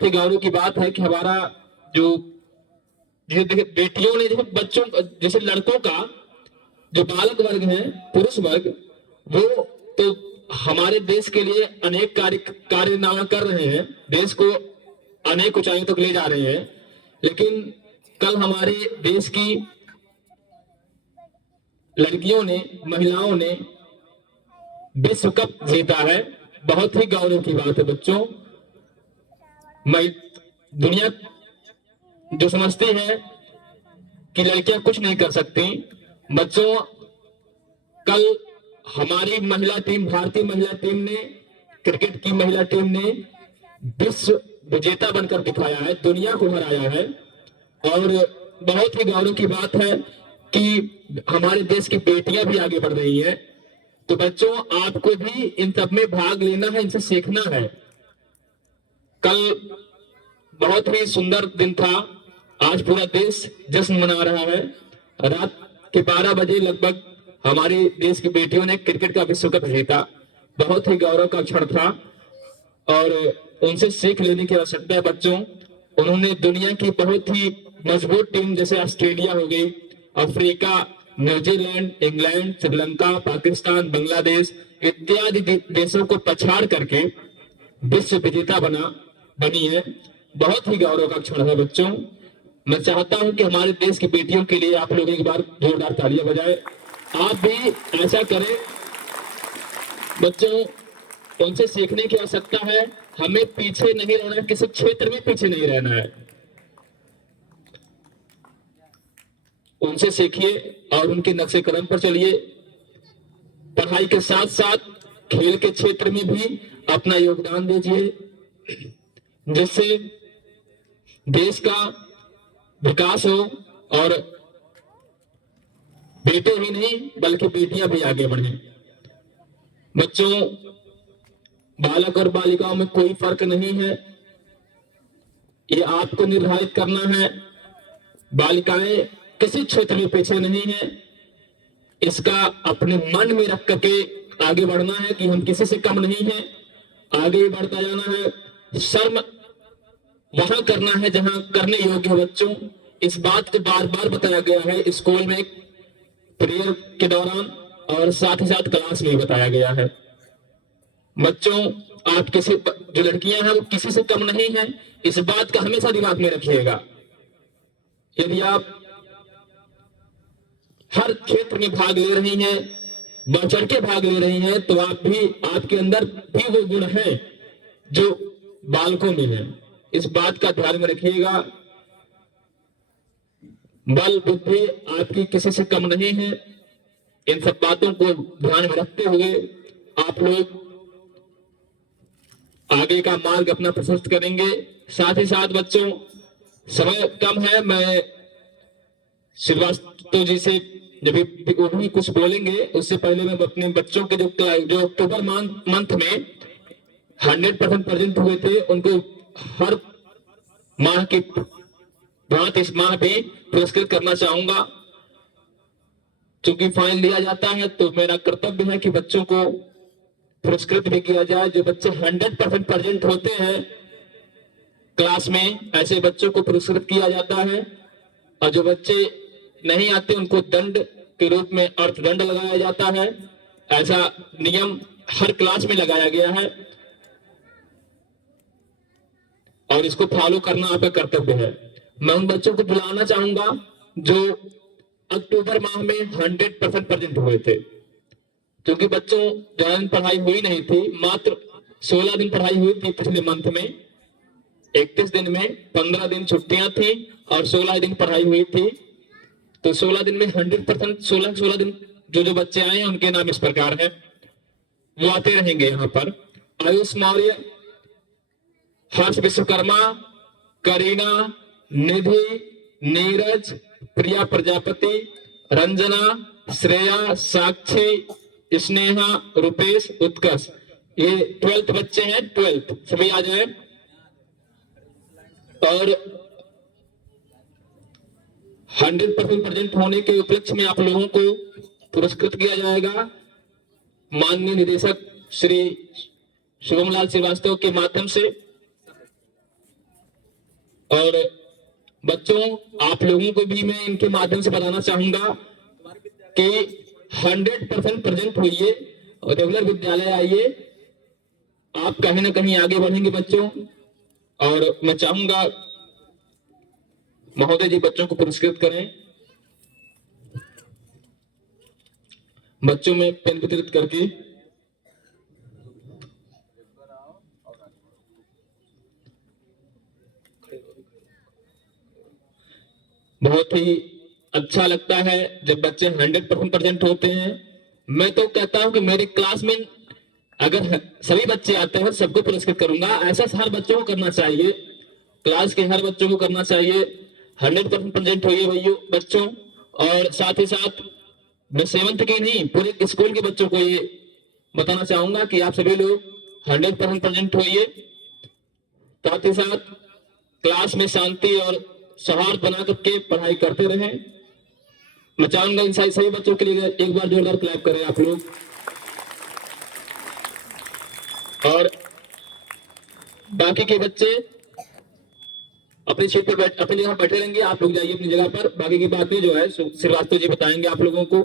के गौरव की बात है कि हमारा जो देखिए बेटियों ने जो बच्चों जैसे लड़कों का जो बालक वर्ग है, पुरुष वर्ग, वो तो हमारे देश के लिए अनेक कार्यनामा कर रहे हैं, देश को अनेक ऊंचाइयों तक ले जा रहे हैं। लेकिन कल हमारे देश की लड़कियों ने, महिलाओं ने विश्व कप जीता है। बहुत ही गौरव की बात है बच्चों। दुनिया जो समझती है कि लड़कियां कुछ नहीं कर सकती, बच्चों कल हमारी महिला टीम, भारतीय महिला टीम ने, क्रिकेट की महिला टीम ने विश्व विजेता बनकर दिखाया है, दुनिया को हराया है। और बहुत ही गौरव की बात है कि हमारे देश की बेटियां भी आगे बढ़ रही हैं। तो बच्चों आपको भी इन सब में भाग लेना है, इनसे सीखना है। कल बहुत ही सुंदर दिन था, आज पूरा देश जश्न मना रहा है। रात के 12 बजे लगभग हमारे देश की बेटियों ने क्रिकेट का विश्व कप जीता, बहुत ही गौरव का क्षण था और उनसे सीख लेने की आवश्यकता है बच्चों। उन्होंने दुनिया की बहुत ही मजबूत टीम जैसे ऑस्ट्रेलिया हो गई, Africa, New Zealand, England, Sri Lanka, Pakistan, Bangladesh इत्यादि देशों को पछाड़ करके विश्व विजेता बनी है। बहुत ही गौरव का क्षण है बच्चों। मैं चाहता हूं कि हमारे देश की बेटियों के लिए आप लोग एक बार जोरदार तालियां बजाएं। आप भी ऐसा करें बच्चों, उनसे सीखने की आवश्यकता है। हमें पीछे नहीं रहना है, किसी क्षेत्र में पीछे नहीं रहना है। उनसे सीखिए और उनके नक्शे कदम पर चलिए। पढ़ाई के साथ साथ खेल के क्षेत्र में भी अपना योगदान दीजिए, जिससे देश का विकास हो और बेटे ही नहीं बल्कि बेटियां भी आगे बढ़े। बच्चों, बालक और बालिकाओं में कोई फर्क नहीं है, ये आपको निर्धारित करना है। बालिकाएं किसी क्षेत्र में पीछे नहीं है, इसका अपने मन में रख करके आगे बढ़ना है कि हम किसी से कम नहीं है, आगे बढ़ता जाना है। शर्म वहां करना है जहां करने योग्य हो बच्चों। इस बात को बार बार बताया गया है स्कूल में, प्रेयर के दौरान और साथ ही साथ क्लास में बताया गया है। बच्चों, आप किसी, जो लड़कियां हैं वो किसी से कम नहीं है, इस बात का हमेशा दिमाग में रखिएगा। यदि आप हर क्षेत्र में भाग ले रही हैं, बढ़ चढ़ के भाग ले रही हैं, तो आप भी, आपके अंदर भी वो गुण है जो बालकों में है। इस बात का ध्यान में रखिएगा। बल बुद्धि आपकी किसी से कम नहीं है। इन सब बातों को ध्यान में रखते हुए आप लोग आगे का मार्ग अपना प्रशस्त करेंगे। साथ ही साथ बच्चों, समय कम है, मैं श्रीवास्तव जी से जब वो भी कुछ बोलेंगे उससे पहले मैं अपने बच्चों के जो अक्टूबर मंथ में 100% प्रेजेंट हुए थे, उनको हर माह की बात इस माह भी पुरस्कृत करना चाहूंगा। चूंकि फाइन लिया जाता है तो मेरा कर्तव्य है कि बच्चों को पुरस्कृत भी किया जाए। जो बच्चे 100% प्रेजेंट होते हैं क्लास में, ऐसे बच्चों को पुरस्कृत किया जाता है। और जो बच्चे नहीं आते उनको दंड के रूप में अर्थदंड लगाया जाता है। ऐसा नियम हर क्लास में लगाया गया है और इसको फॉलो करना आपका कर्तव्य है। मैं उन बच्चों को बुलाना चाहूंगा जो अक्टूबर माह में 100% प्रेजेंट हुए थे। क्योंकि बच्चों ज्यादा दिन पढ़ाई हुई नहीं थी, मात्र 16 दिन पढ़ाई हुई थी पिछले मंथ में। 31 दिन में 15 दिन छुट्टियां थी और 16 दिन पढ़ाई हुई थी। तो 16 दिन में 100% 16 दिन जो बच्चे आए हैं उनके नाम इस प्रकार है, वो आते रहेंगे यहाँ पर। आयुष मौर्य, हर्ष विश्वकर्मा, करीना, निधि, नीरज, प्रिया प्रजापति, रंजना, श्रेया, साक्षी, स्नेहा, रुपेश, उत्कर्ष, ये 12th बच्चे हैं। 12th सभी आ जाए। और 100% प्रेजेंट होने के उपलक्ष्य में आप लोगों को पुरस्कृत किया जाएगा। माननीय निदेशक श्री शुभम लाल श्रीवास्तव के माध्यम से और बच्चों, आप लोगों को भी मैं इनके माध्यम से बताना चाहूंगा कि 100% प्रेजेंट होइए और रेगुलर विद्यालय आइए। आप कहीं ना कहीं आगे बढ़ेंगे बच्चों। और मैं चाहूंगा महोदय जी बच्चों को पुरस्कृत करें। बच्चों में पेन वितरित करके बहुत ही अच्छा लगता है जब बच्चे 100% प्रेजेंट होते हैं। मैं तो कहता हूं कि मेरी क्लास में अगर सभी बच्चे आते हैं सबको पुरस्कृत करूंगा। ऐसा हर बच्चों को करना चाहिए, क्लास के हर बच्चों को करना चाहिए। 100% प्रेजेंट होइए भैया बच्चों। और साथ ही साथ मैं 7th के नहीं पूरे स्कूल के बच्चों को ये बताना चाहूंगा कि आप सभी लोग 100% प्रेजेंट होइए। साथ ही साथ क्लास में शांति और सौहार्द बना करके पढ़ाई करते रहें। मैं चाहूंगा इन सभी बच्चों के लिए एक बार जोरदार क्लैप करें आप लोग। और बाकी के बच्चे अपनी सीट पर अपनी जगह बैठे रहेंगे। आप लोग जाइए अपनी जगह पर। बाकी की बातें जो है श्रीवास्तव जी बताएंगे आप लोगों को।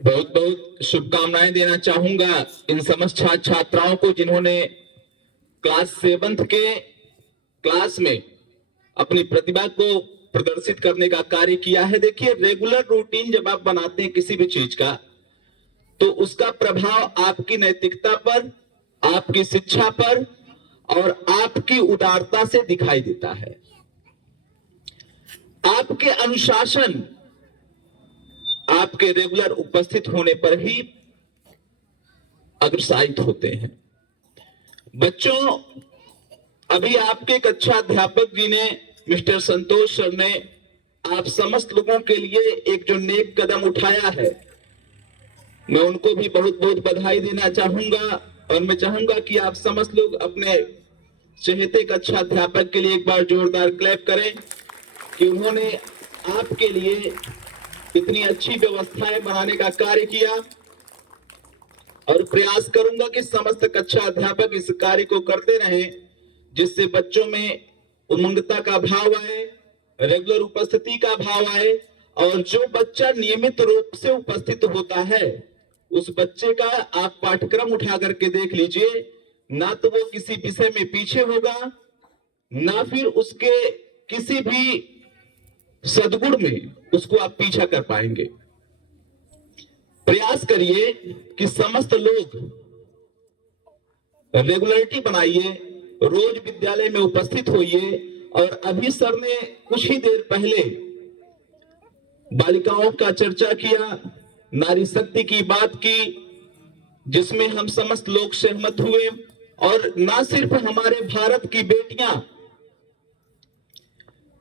बहुत बहुत शुभकामनाएं देना चाहूंगा इन समस्त छात्र छात्राओं को जिन्होंने क्लास 7th के क्लास में अपनी प्रतिभा को प्रदर्शित करने का कार्य किया है। देखिए, रेगुलर रूटीन जब आप बनाते हैं किसी भी चीज का तो उसका प्रभाव आपकी नैतिकता पर, आपकी शिक्षा पर और आपकी उदारता से दिखाई देता है। आपके अनुशासन आपके रेगुलर उपस्थित होने पर ही अग्रसायित होते हैं। बच्चों, अभी आपके कक्षा अध्यापक जी ने, मिस्टर संतोष सर ने आप समस्त लोगों के लिए एक जो नेक कदम उठाया है, मैं उनको भी बहुत बहुत बधाई देना चाहूंगा। और मैं चाहूंगा कि आप समस्त लोग अपने चहेते कक्षा अध्यापक के लिए एक बार जोरदार क्लैप करें कि उन्होंने आपके लिए इतनी अच्छी व्यवस्थाएं बनाने का कार्य किया। और प्रयास करूंगा कि समस्त कक्षा अध्यापक इस कार्य को करते रहें, जिससे बच्चों में उमंगता का भाव आए, रेगुलर उपस्थिति का भाव आए। और जो बच्चा नियमित रूप से उपस्थित होता है उस बच्चे का आप पाठ्यक्रम उठा करके देख लीजिए, ना तो वो किसी विषय में पीछे होगा, ना फिर उसके किसी भी सद्गुण में उसको आप पीछा कर पाएंगे। प्रयास करिए कि समस्त लोग रेगुलरिटी बनाइए, रोज विद्यालय में उपस्थित होइए। और अभी सर ने कुछ ही देर पहले बालिकाओं का चर्चा किया, नारी शक्ति की बात की, जिसमें हम समस्त लोग सहमत हुए। और ना सिर्फ हमारे भारत की बेटियां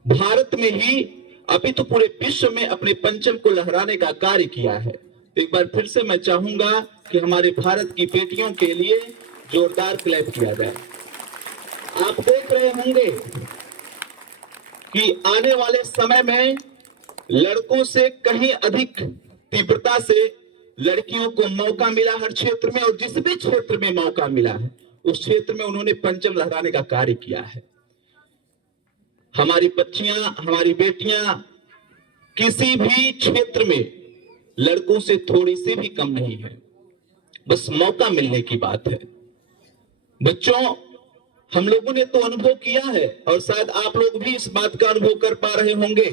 भारत में ही, अभी तो पूरे विश्व में अपने परचम को लहराने का कार्य किया है। एक बार फिर से मैं चाहूंगा कि हमारे भारत की बेटियों के लिए जोरदार क्लैप किया जाए। आप देख रहे होंगे कि आने वाले समय में लड़कों से कहीं अधिक तीव्रता से लड़कियों को मौका मिला हर क्षेत्र में। और जिस भी क्षेत्र में मौका मिला है उस क्षेत्र में उन्होंने परचम लहराने का कार्य किया है। हमारी बच्चियां, हमारी बेटियां किसी भी क्षेत्र में लड़कों से थोड़ी सी भी कम नहीं है, बस मौका मिलने की बात है। बच्चों, हम लोगों ने तो अनुभव किया है और शायद आप लोग भी इस बात का अनुभव कर पा रहे होंगे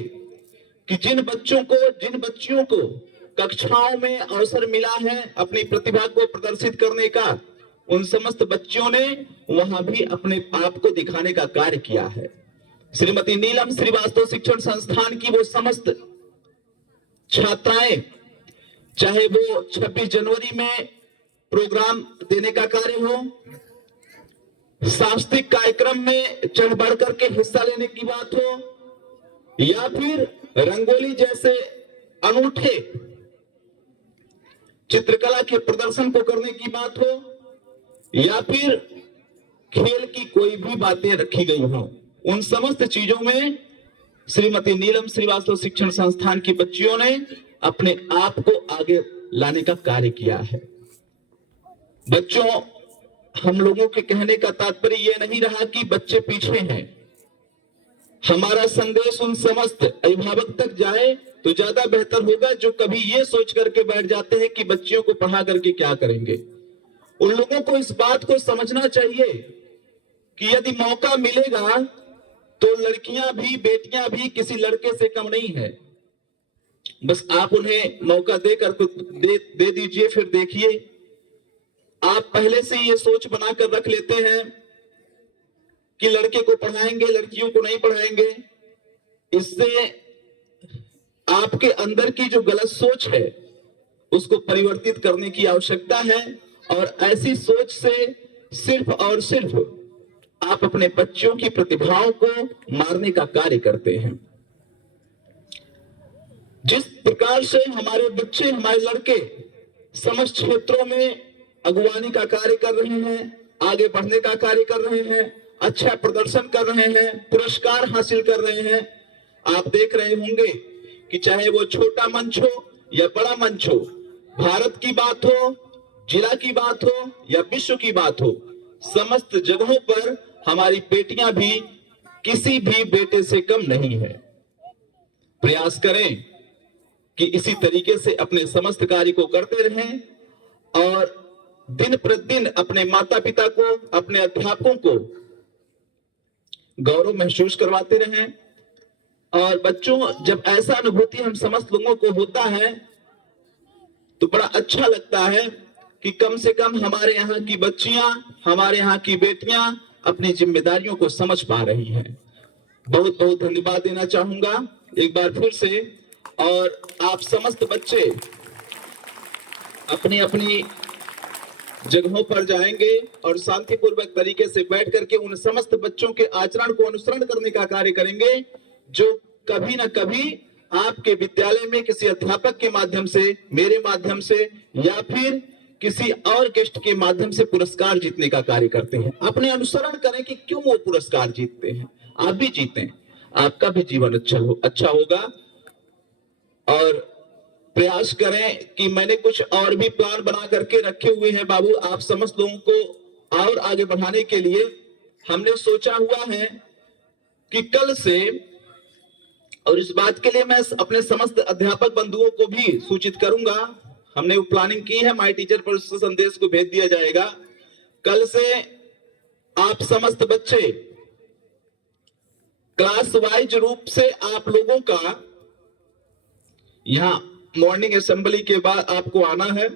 कि जिन बच्चियों को कक्षाओं में अवसर मिला है अपनी प्रतिभा को प्रदर्शित करने का, उन समस्त बच्चियों ने वहां भी अपने आप को दिखाने का कार्य किया है। श्रीमती नीलम श्रीवास्तव शिक्षण संस्थान की वो समस्त छात्राएं, चाहे वो 26 जनवरी में प्रोग्राम देने का कार्य हो, सांस्कृतिक कार्यक्रम में चढ़ बढ़ करके हिस्सा लेने की बात हो, या फिर रंगोली जैसे अनूठे चित्रकला के प्रदर्शन को करने की बात हो, या फिर खेल की कोई भी बातें रखी गई हो, उन समस्त चीजों में श्रीमती नीलम श्रीवास्तव शिक्षण संस्थान की बच्चियों ने अपने आप को आगे लाने का कार्य किया है। बच्चों, हम लोगों के कहने का तात्पर्य यह नहीं रहा कि बच्चे पीछे हैं। हमारा संदेश उन समस्त अभिभावक तक जाए तो ज्यादा बेहतर होगा, जो कभी ये सोच करके बैठ जाते हैं कि बच्चियों को पढ़ा करके क्या करेंगे। उन लोगों को इस बात को समझना चाहिए कि यदि मौका मिलेगा तो लड़कियां भी, बेटियां भी किसी लड़के से कम नहीं है। बस आप उन्हें मौका देकर दे दीजिए। फिर देखिए, आप पहले से ये सोच बनाकर रख लेते हैं कि लड़के को पढ़ाएंगे, लड़कियों को नहीं पढ़ाएंगे। इससे आपके अंदर की जो गलत सोच है उसको परिवर्तित करने की आवश्यकता है। और ऐसी सोच से सिर्फ और सिर्फ आप अपने बच्चों की प्रतिभाओं को मारने का कार्य करते हैं। जिस प्रकार से हमारे बच्चे, हमारे लड़के समस्त क्षेत्रों में अगुवानी का कार्य कर रहे हैं, आगे बढ़ने का कार्य कर रहे हैं, अच्छा प्रदर्शन कर रहे हैं, पुरस्कार हासिल कर रहे हैं। आप देख रहे होंगे कि चाहे वो छोटा मंच हो या बड़ा मंच हो, भारत की बात हो, जिला की बात हो या विश्व की बात हो, समस्त जगहों पर हमारी बेटियां भी किसी भी बेटे से कम नहीं है। प्रयास करें कि इसी तरीके से अपने समस्त कार्य को करते रहें और दिन प्रतिदिन अपने माता पिता को, अपने अध्यापकों को गौरव महसूस करवाते रहें। और बच्चों, जब ऐसा अनुभूति हम समस्त लोगों को होता है तो बड़ा अच्छा लगता है कि कम से कम हमारे यहाँ की बच्चियां, हमारे यहाँ की बेटियां अपनी जिम्मेदारियों को समझ पा रही हैं। बहुत बहुत धन्यवाद देना चाहूंगा एक बार फिर से। और आप समस्त बच्चे अपनी अपनी जगहों पर जाएंगे और शांतिपूर्वक तरीके से बैठ करके उन समस्त बच्चों के आचरण को अनुसरण करने का कार्य करेंगे, जो कभी ना कभी आपके विद्यालय में किसी अध्यापक के माध्यम से, मेरे माध्यम से या फिर किसी और गेस्ट के माध्यम से पुरस्कार जीतने का कार्य करते हैं। अपने अनुसरण करें कि क्यों वो पुरस्कार जीतते हैं। आप भी जीतें, आपका भी जीवन अच्छा होगा। और प्रयास करें कि मैंने कुछ और भी प्लान बना करके रखे हुए हैं बाबू, आप समस्त लोगों को और आगे बढ़ाने के लिए। हमने सोचा हुआ है कि कल से, और इस बात के लिए मैं अपने समस्त अध्यापक बंधुओं को भी सूचित करूंगा, हमने वो प्लानिंग की है, माय टीचर पर उस संदेश को भेज दिया जाएगा। कल से आप समस्त बच्चे क्लास वाइज रूप से आप लोगों का यहाँ मॉर्निंग असेंबली के बाद आपको आना है,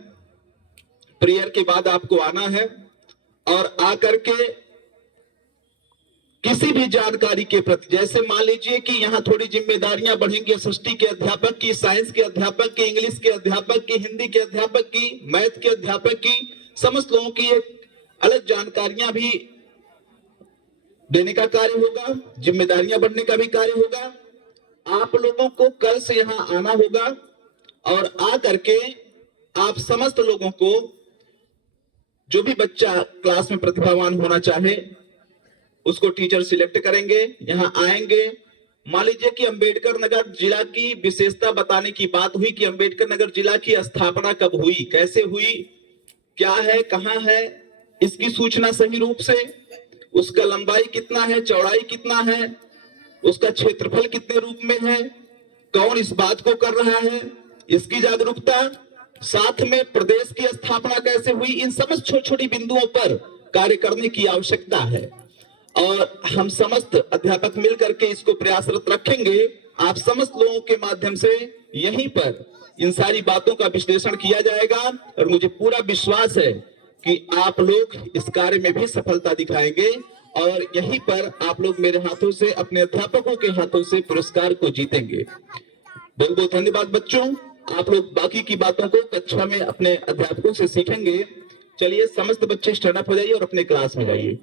प्रेयर के बाद आपको आना है और आकर के किसी भी जानकारी के प्रति, जैसे मान लीजिए कि यहाँ थोड़ी जिम्मेदारियां बढ़ेंगी, एसएसटी के अध्यापक की, साइंस के अध्यापक की, इंग्लिश के अध्यापक की, हिंदी के अध्यापक की, मैथ के अध्यापक की, समस्त लोगों की एक अलग जानकारियां भी देने का कार्य होगा, जिम्मेदारियां बढ़ने का भी कार्य होगा। आप लोगों को कल से यहाँ आना होगा और आ करके आप समस्त लोगों को, जो भी बच्चा क्लास में प्रतिभावान होना चाहे उसको टीचर सिलेक्ट करेंगे, यहाँ आएंगे। मान लीजिए कि अंबेडकर नगर जिला की विशेषता बताने की बात हुई कि अंबेडकर नगर जिला की स्थापना कब हुई, कैसे हुई, क्या है, कहां है, इसकी सूचना सही रूप से, उसका लंबाई कितना है, चौड़ाई कितना है, उसका क्षेत्रफल कितने रूप में है, कौन इस बात को कर रहा है, इसकी जागरूकता, साथ में प्रदेश की स्थापना कैसे हुई, इन समस्त छोटी छोटी बिंदुओं पर कार्य करने की आवश्यकता है। और हम समस्त अध्यापक मिलकर के इसको प्रयासरत रखेंगे। आप समस्त लोगों के माध्यम से यहीं पर इन सारी बातों का विश्लेषण किया जाएगा और मुझे पूरा विश्वास है कि आप लोग इस कार्य में भी सफलता दिखाएंगे और यहीं पर आप लोग मेरे हाथों से, अपने अध्यापकों के हाथों से पुरस्कार को जीतेंगे। बहुत बहुत धन्यवाद बच्चों। आप लोग बाकी की बातों को कक्षा में अपने अध्यापकों से सीखेंगे। चलिए समस्त बच्चे स्टैंड अप हो जाइए और अपने क्लास में जाइए।